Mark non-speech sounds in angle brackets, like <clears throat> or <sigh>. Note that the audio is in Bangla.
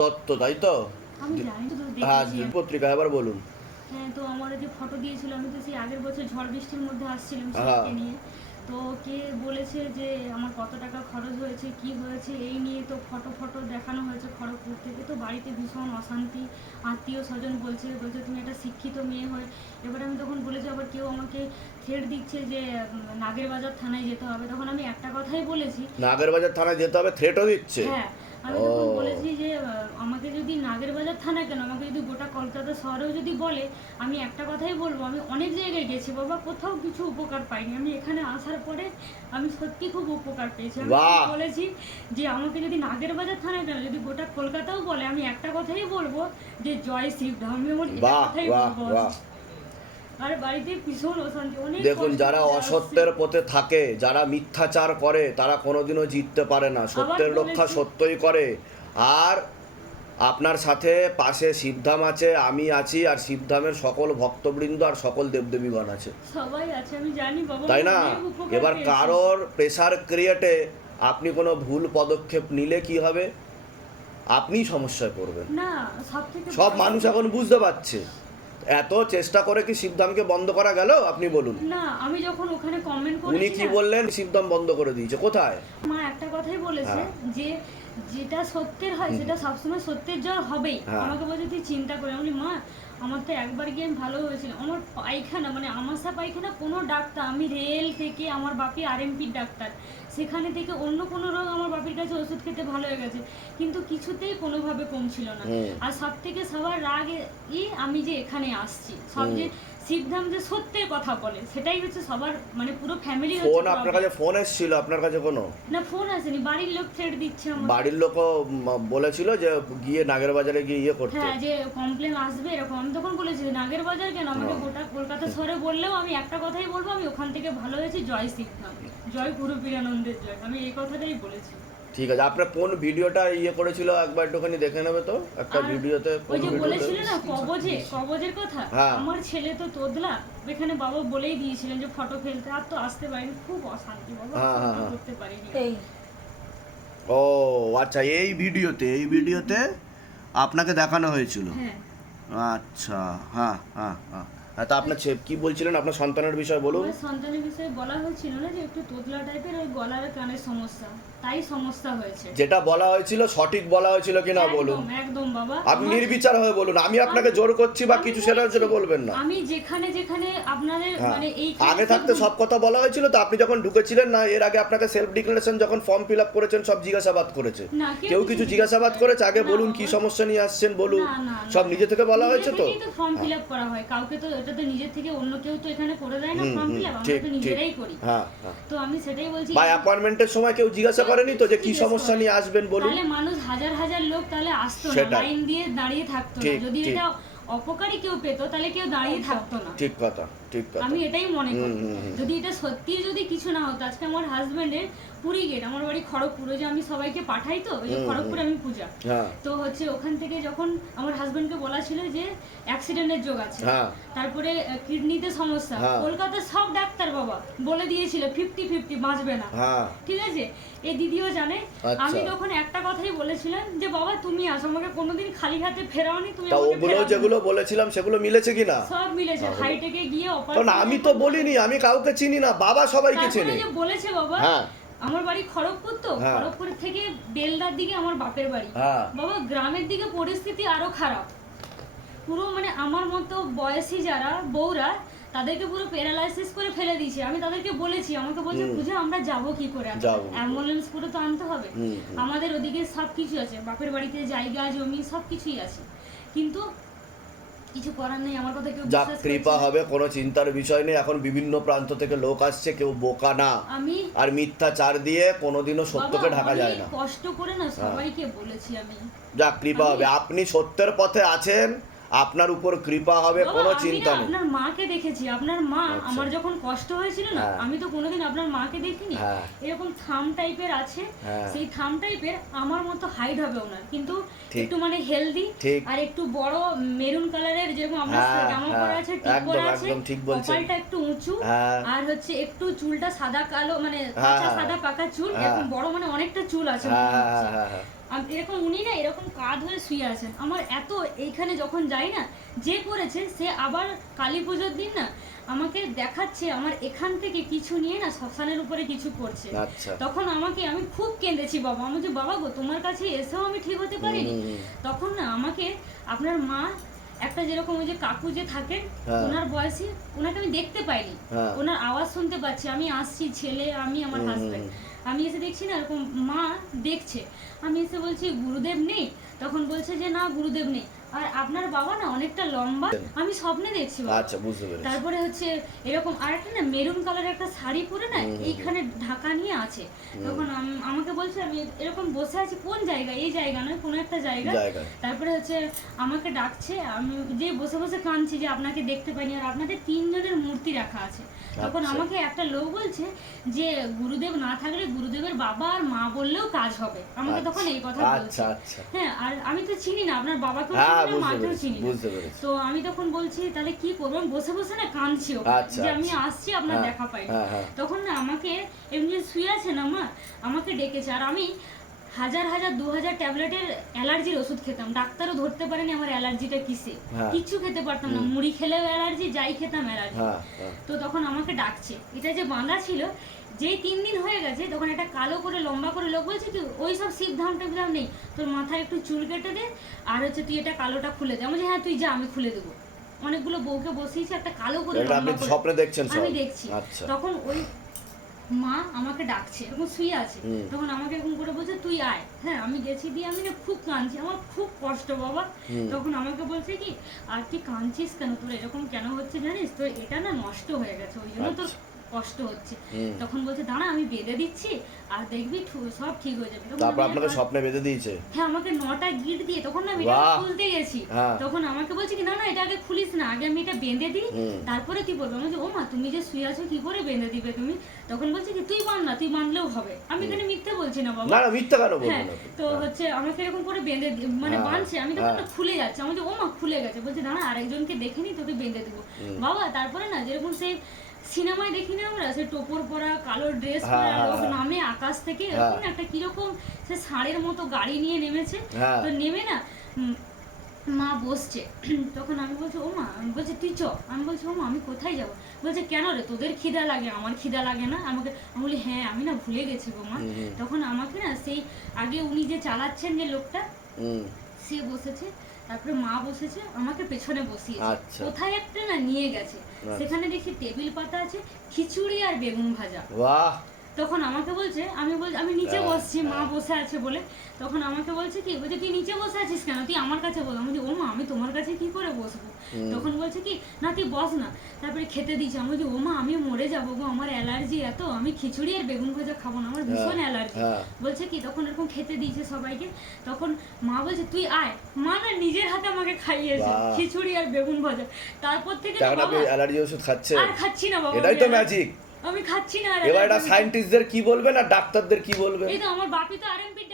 দত্ত তাই তো? আমি জানি তো তো হ্যাঁ পত্রিকা এবার বলুন। হ্যাঁ তো আমার যে ফটো দিয়েছিল আমি তো সেই আগের বছর ঝড় বৃষ্টির মধ্যে আসছিলাম হ্যাঁ। সেটাকে নিয়ে। তো কে বলেছে যে আমার কত টাকা খরচ হয়েছে কি হয়েছে এই নিয়ে তো ফটো ফটো দেখানো হয়েছে খড়গপুর থেকে। তো বাড়িতে ভীষণ অশান্তি আত্মীয় স্বজন বলছে বলছে তুমি একটা শিক্ষিত মেয়ে হয়ে। এবার আমি তখন বলেছি আবার কেউ আমাকে থ্রেট দিচ্ছে যে উম, নাগের বাজার থানায় যেতে হবে। তখন আমি একটা কথাই বলেছি। নাগেরবাজার থানায় যেতে হবে থ্রেটও দিচ্ছে? হ্যাঁ আমি তখন বলেছি যে আমাকে যদি নাগের বাজার থানা কেন আমাকে যদি গোটা কলকাতা শহরেও যদি বলে আমি একটা কথাই বলব আমি অনেক জায়গায় গেছি বাবা কোথাও কিছু উপকার পাইনি। আমি এখানে আসার পরে আমি সত্যি খুব উপকার পেয়েছি। আমি বলেছি যে আমাকে যদি নাগের বাজার থানা কেন যদি গোটা কলকাতাও বলে আমি একটা কথাই বলব যে জয় শিবধাম। আমি আমার কথাই বলব বাহ আর বাড়িতে ভীষণ অশান্তি অনেক দেখুন যারা অসত্যের পথে থাকে যারা মিথ্যাচার করে তারা কোনোদিনও জিততে পারে না। সত্যের রক্ষা সত্যই করে। আর আপনার সাথে পাশে শিবধাম আছে আমি আছি আর শিবধামের সকল ভক্তবৃন্দ আর সকল দেবদেবীগণ আছে। সবাই আছে আমি জানি বাবা তাই না? এবার। কারোর প্রেসার ক্রিয়েটে আপনি কোনো ভুল পদক্ষেপ নিলে কি হবে? আপনিই সমস্যায় পড়বেন। না সব মানুষ এখন বুঝতে পারছে। এত চেষ্টা করে কি শিবধামকে বন্ধ করা গেল? আপনি বলুন। না আমি যখন ওখানে কমেন্ট উনি করেছি কি না, বললেন? শিবধাম বন্ধ করে দিয়েছে। কোথায়? মা একটা কথাই বলেছে হ্যাঁ। যে যেটা সত্যের হয় সেটা সবসময় সত্যের জয় হবেই। হ্যাঁ। আমাকে বলছে তুই চিন্তা করে। আমি মা আমার তো একবার গিয়ে আমি ভালো হয়েছিল আমার পায়খানা মানে আমাশা পায়খানা কোনো ডাক্তার আমি রেল থেকে আমার বাপি আরএমপির ডাক্তার। সেখানে থেকে অন্য কোনো রোগ আমার বাপির কাছে ওষুধ খেতে ভালো হয়ে গেছে। কিন্তু কিছুতেই কোনোভাবে কমছিল না। আর সব থেকে সবার রাগ ই আমি যে এখানে আসছি। সব যে যে সত্যের কথা বলে সেটাই হচ্ছে সবার মানে পুরো ফ্যামিলি ফোন আপনার কাছে ফোন এসেছিল আপনার কাছে কোনো? না ফোন আসেনি বাড়ির লোক থ্রেট দিচ্ছে আমার বাড়ির উম, বলেছিল যে গিয়ে নাগের বাজারে গিয়ে ইয়ে করতে। হ্যাঁ যে কমপ্লেন আসবে এরকম আমি তখন বলেছি যে নাগের বাজার কেন? আমাকে। গোটা কলকাতা শহরে বললেও আমি একটা কথাই বলব আমি ওখান থেকে ভালো হয়েছি জয় শিবধাম জয় গুরু বীরানন্দের জয় আমি এই কথাটাই বলেছি। ঠিক আছে আপনার কোন ভিডিওটা ইয়ে করেছিল একবার একটুখানি দেখে নেবে তো? একটা ভিডিওতে ওই যে বলেছিল না কবজে কবজের কথা? হ্যাঁ। আমার ছেলে তো তোদলা এখানে বাবা বলেই দিয়েছিলেন যে ফটো ফেলতে আর তো আসতে পারিনি খুব অশান্তি বাবা হ্যাঁ, হ্যাঁ, হ্যাঁ। করতে পারিনি। ও আচ্ছা এই ভিডিওতে এই ভিডিওতে আপনাকে দেখানো হয়েছিল? হ্যাঁ। আচ্ছা হ্যাঁ হ্যাঁ হ্যাঁ। হ্যাঁ, তা আপনার কি বলছিলেন? আপনার সন্তানের বিষয় বলুন। সন্তানের বিষয়ে বলা হয়েছিল না যে একটু তোতলা টাইপের ওই গলার কানের সমস্যা। তাই সমস্যা হয়েছে। যেটা বলা হয়েছিল সঠিক বলা হয়েছিল কিনা বলুন। একদম বাবা। আপনি নির্বিচার হয়ে বলুন। আমি আপনাকে জোর করছি বা কিছু সেটা সেটা বলবেন না। আমি যেখানে যেখানে আপনাদের হ্যাঁ। মানে এই আগে থাকতে সব কথা বলা হয়েছিল তো আপনি যখন ঢুকেছিলেন না এর আগে আপনাকে সেলফ ডিক্লারেশন যখন ফর্ম ফিল আপ করেছেন সব জিজ্ঞাসাবাদ করেছে। কেউ কিছু জিজ্ঞাসাবাদ করেছে আগে বলুন কি সমস্যা নিয়ে আসছেন বলুন। সব নিজে থেকে বলা হয়েছে তো? তো ফর্ম ফিল আপ করা হয়। কাউকে তো এটা তো নিজের থেকে অন্য কেউ তো এখানে করে দেয় না ফর্ম ফিল আমরা তো নিজেরাই করি। হ্যাঁ হ্যাঁ। তো আমি সেটাই বলছি বা অ্যাপয়েন্টমেন্টের সময় কেউ জিজ্ঞাসা করেনি তো যে কি সমস্যা নিয়ে আসবেন বলুন? তাহলে মানুষ হাজার হাজার লোক তাহলে আসতো না। লাইন দিয়ে দাঁড়িয়ে থাকতো না। যদি এটা অপকারী কেউ পেতো তাহলে কেউ দাঁড়িয়ে থাকতো না। ঠিক কথা। ঠিক কথা। আমি এটাই মনে করি। যদি এটা সত্যি যদি কিছু না হতো আজকে আমার হাজবেন্ডের পুরী গেট আমার বাড়ি খড়গপুর যে আমি সবাইকে পাঠাই তো ওই খড়গপুরে আমি পূজা। হ্যাঁ। তো হচ্ছে ওখান থেকে যখন আমার হাজবেন্ডকে বলা ছিল যে অ্যাক্সিডেন্টের যোগ আছে হ্যাঁ। তারপরে কিডনিতে সমস্যা হ্যাঁ। কলকাতার সব ডাক্তার বাবা বলে দিয়েছিল ফিফটি ফিফটি বাঁচবে না। ঠিক আছে? এই দিদিও জানে। আচ্ছা। আমি তখন একটা কথাই বলেছিলাম যে বাবা তুমি আসো আমাকে কোনোদিন খালি হাতে ফেরাওনি তুমি ওগুলো যেগুলো বলেছিলাম সেগুলো মিলেছে কিনা? সব মিলেছে। হাইটেকে গিয়ে কারণ আমি তো বলিনি আমি কাউকে চিনি না বাবা সবাইকে চেনে। বলেছে বাবা হ্যাঁ। আমার বাড়ি খড়গপুর তো হ্যাঁ। খড়গপুর থেকে বেলদার দিকে আমার বাপের বাড়ি। হ্যাঁ। বাবা গ্রামের দিকে পরিস্থিতি আরও খারাপ। পুরো মানে আমার মতো বয়সী যারা বউরা তাদেরকে পুরো প্যারালাইসিস করে ফেলে দিয়েছে। আমি তাদেরকে বলেছি আমাকে বলছে বুঝে আমরা যাব কি করে? অ্যাম্বুলেন্স পুরো তো আনতে হবে। আমাদের ওদিকে সব কিছু আছে বাপের বাড়িতে জায়গা জমি সব কিছুই আছে। কিন্তু কিছু করার নেই আমার কথা কেউ যাক কৃপা হবে কোনো চিন্তার বিষয় নেই। এখন বিভিন্ন প্রান্ত থেকে লোক আসছে কেউ বোকা না। আর মিথ্যা চার দিয়ে কোনোদিনও সত্যকে ঢাকা যায় না। হ্যাঁ। কষ্ট করে না সবাইকে বলেছি আমি। যা কৃপা হবে। আপনি সত্যের পথে আছেন। আপনার উপর কৃপা হবে কোনো চিন্তা নেই আপনার মাকে দেখেছি আপনার মা আচ্ছা। আমার যখন কষ্ট হয়েছিল না হ্যাঁ। আমি তো কোনোদিন আপনার মাকে দেখিনি হ্যাঁ। এরকম থাম টাইপের আছে হ্যাঁ। সেই থাম টাইপের আমার মতো হাইট হবে ওনার কিন্তু একটু মানে হেলদি আর একটু বড় মেরুন কালারের যেরকম আপনার জামা পরা আছে একদম, পরা আছে ঠিক বলছেন। কপালটা একটু উঁচু। আর হচ্ছে একটু চুলটা সাদা কালো মানে। সাদা পাকা চুল। এরকম বড় মানে অনেকটা চুল আছে এরকম উনি না এরকম কাঁধ হয়ে শুয়ে আছেন। আমার এত এইখানে যখন যাই না যে করেছে সে আবার কালী পুজোর দিন না আমাকে দেখাচ্ছে আমার এখান থেকে কিছু নিয়ে না শ্মশানের উপরে কিছু করছে। আচ্ছা। তখন আমাকে আমি খুব কেঁদেছি বাবা। আমি যে বাবা গো তোমার কাছে এসেও আমি ঠিক হতে পারিনি। তখন না আমাকে আপনার মা একটা যেরকম ওই যে কাকু যে থাকেন হ্যাঁ। ওনার বয়সী ওনাকে আমি দেখতে পাইনি। হ্যাঁ। ওনার আওয়াজ শুনতে পাচ্ছি আমি আসছি ছেলে আমি আমার হুম। আমি এসে দেখছি না, এরকম মা দেখছে। আমি এসে বলছি, গুরুদেব নেই? তখন বলছে যে, না, গুরুদেব নেই। আর আপনার বাবা না অনেকটা লম্বা। আমি স্বপ্নে দেখছি আচ্ছা বুঝতে পেরেছি। তারপরে হচ্ছে এরকম আর একটা না মেরুন কালারের একটা শাড়ি পরে না এইখানে ঢাকা নিয়ে আছে। তখন আমাকে বলছে আমি এরকম বসে আছি কোন জায়গায়? এই জায়গা নয় কোনো একটা জায়গা। তারপরে হচ্ছে আমাকে ডাকছে আমি যে বসে বসে কাঁদছি যে আপনাকে দেখতে পাইনি আর আপনাদের তিনজনের মূর্তি রাখা আছে। তখন আচ্ছা। আমাকে একটা লোক বলছে যে গুরুদেব না থাকলে গুরুদেবের বাবা আর মা বললেও কাজ হবে। আমাকে তখন এই কথা বলছে। আচ্ছা আচ্ছা। হ্যাঁ আর আমি তো চিনি না আপনার বাবাকেও হ্যাঁ বুঝতে পেরেছি পেরেছি। তো আমি তখন বলছি তাহলে কি করব? আমি বসে বসে না কাঁদছি আচ্ছা, যে আমি আচ্ছা। আসছি আপনার হ্যাঁ, দেখা পাই হ্যাঁ, হ্যাঁ। তখন না আমাকে এমনি শুয়ে আছে না মা আমাকে ডেকেছে। আর আমি হাজার হাজার দু হাজার ট্যাবলেটের অ্যালার্জির ওষুধ খেতাম। ডাক্তারও ধরতে পারেনি আমার অ্যালার্জিটা কিসে। হ্যাঁ। কিচ্ছু খেতে পারতাম না। মুড়ি খেলেও অ্যালার্জি যাই খেতাম অ্যালার্জি। হ্যাঁ হ্যাঁ। তো তখন আমাকে ডাকছে। এটা যে বাঁধা ছিল যেই তিন দিন হয়ে গেছে তখন একটা কালো করে লম্বা করে লোক বলছে কি ওই সব সিদ্ধান্ত টিদ্ধাম নেই। তোর মাথায় একটু চুল কেটে দে আর হচ্ছে তুই এটা কালোটা খুলে দে। আমি বলছি, হ্যাঁ তুই যা আমি খুলে দেবো। অনেকগুলো বউকে বসিয়েছে একটা কালো করে আমি দেখছি। আচ্ছা। তখন ওই মা আমাকে ডাকছে এরকম শুয়ে আছে। তখন আমাকে এরকম করে বলছে তুই আয়। হ্যাঁ আমি গেছি দিয়ে আমি না খুব কাঁদছি আমার খুব কষ্ট বাবা। তখন আমাকে বলছে কি আর তুই কাঁদছিস কেন? তোর এরকম কেন হচ্ছে জানিস? তোর এটা না নষ্ট হয়ে গেছে ওই জন্য তোর আচ্ছা। কষ্ট হচ্ছে। তখন বলছে দাঁড়া আমি বেঁধে দিচ্ছি আর দেখবি সব ঠিক হয়ে যাবে। তখন তারপর আপনাকে স্বপ্নে বেঁধে দিয়েছে। হ্যাঁ আমাকে নটা গিট দিয়ে তখন না আমি এটা খুলতে গেছি। হ্যাঁ। তখন আমাকে বলছে কি না না এটা আগে খুলিস না আগে আমি এটা বেঁধে দিই তারপরে তুই বলব? আমি ও মা তুমি যে শুয়ে আছো কি করে বেঁধে দিবে তুমি? তখন বলছে কি তুই বাঁধ না তুই বাঁধলেও হবে। আমি এখানে মিথ্যে বলছি না বাবা। না না মিথ্যা কেন বলব হ্যাঁ না তো হচ্ছে আমাকে এরকম করে বেঁধে মানে হ্যাঁ, বাঁধছে আমি তখন হ্যাঁ। না খুলে যাচ্ছে। আমি ও মা খুলে গেছে। বলছে দাঁড়া আরেকজনকে দেখে নি তোকে বেঁধে দেবো। বাবা তারপরে না যেরকম সেই সিনেমায় দেখি না আমরা সে টোপর পরা কালো ড্রেস পরা লোক। নামে আকাশ থেকে হ্যাঁ। এরকম একটা কীরকম সে ষাঁড়ের মতো গাড়ি নিয়ে নেমেছে হ্যাঁ। তো নেমে না মা বসছে <clears throat> তখন আমি বলছি ও মা আমি বলছি তুই চ আমি বলছি ও মা আমি কোথায় যাব বলছে কেন রে তোদের খিদা লাগে আমার খিদা লাগে না আমাকে আমি বলি হ্যাঁ আমি না ভুলে গেছি গো মা। তখন আমাকে না সেই আগে উনি যে চালাচ্ছেন যে লোকটা সে বসেছে তারপরে মা বসেছে আমাকে পেছনে বসিয়েছে আচ্ছা। কোথায় একটা না নিয়ে গেছে। সেখানে দেখি টেবিল পাতা আছে খিচুড়ি আর বেগুন ভাজা বাহ তখন আমাকে বলছে আমি বল আমি নিচে বসছি মা হ্যাঁ। বসে আছে বলে। তখন আমাকে বলছে কি বলছে তুই নিচে বসে আছিস কেন? তুই আমার কাছে বল। আমি বলছি, ও মা আমি তোমার কাছে কি করে বসবো? তখন বলছে কি না তুই বস না তারপরে খেতে দিচ্ছে আমি বলছি ও মা আমি মরে যাব গো আমার অ্যালার্জি এত আমি খিচুড়ি আর বেগুন ভাজা খাব না আমার ভীষণ হ্যাঁ, অ্যালার্জি। হ্যাঁ। বলছে কি তখন এরকম খেতে দিয়েছে সবাইকে। তখন মা বলছে তুই আয় মা না নিজের হাতে আমাকে খাইয়েছে খিচুড়ি আর বেগুন ভাজা। তারপর থেকে অ্যালার্জি ওষুধ খাচ্ছেন? আর খাচ্ছি না বাবা এটাই তো ম্যাজিক আমি খাচ্ছি না এবার এটা সায়েন্টিস্টদের কি বলবেন আর ডাক্তারদের কি বলবে? এই তো আমার বাপি তো আরএমপি